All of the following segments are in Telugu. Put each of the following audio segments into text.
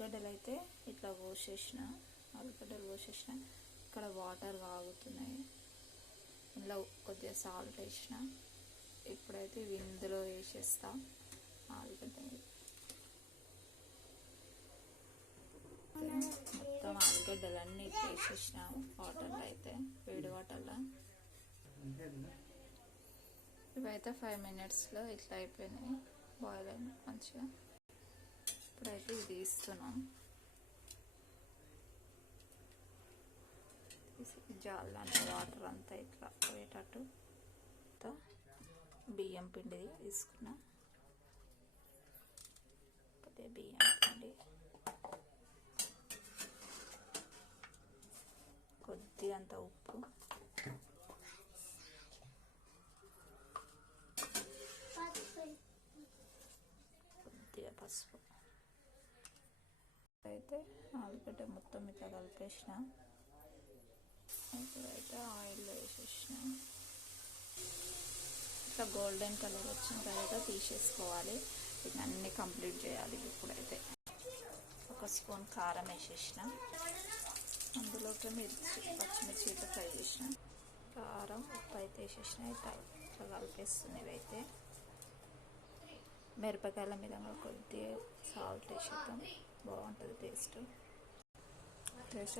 ఆలుగడ్డలు అయితే ఇట్లా కోసేసిన, ఆలుగడ్డలు కోసేసిన. ఇక్కడ వాటర్ కాగుతున్నాయి, ఇందులో కొద్దిగా సాల్ట్ వేసిన. ఇప్పుడైతే ఇవి ఇందులో వేసేస్తా. ఆలుగడ్డలు మొత్తం ఆలుగడ్డలన్నీ వేసేసిన వాటర్లో, అయితే వేడి వాటర్లో. ఇవైతే 5 minutesలో ఇట్లా అయిపోయినాయి, బాయిల్ అయినాయి మంచిగా. ఇప్పుడైతే ఇది తీస్తున్నాం, జాలంటే వాటర్ అంతా ఇట్లా పోయేటట్టు. బియ్యం పిండి తీసుకున్నా, కొద్దిగా బియ్యం పిండి, కొద్దిగా అంత ఉప్పు, కొద్దిగా పసుపు. అయితే ఆలుగడ్డ మొత్తం ఇట్లా కలిపేసిన. ఇప్పుడైతే ఆయిల్ వేసేసిన. ఇట్లా గోల్డెన్ కలర్ వచ్చిన తర్వాత తీసేసుకోవాలి. ఇవన్నీ కంప్లీట్ చేయాలి. ఇప్పుడైతే 1 స్పూన్ కారం వేసేసిన, అందులోకి పచ్చిమిర్చి అయితే ఫ్రై చేసిన, కారం ఉప్పు అయితే వేసేసిన. ఇట్లా కలిపేస్తుంది. ఇవైతే మిరపకాయల మీద కొద్దిగా సాల్ట్ వేసేద్దాం, బాగుంటుంది టేస్ట్.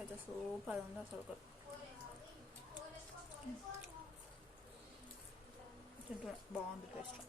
అయితే సూపర్ ఉంది అసలు. బాగుంది టేస్ట్.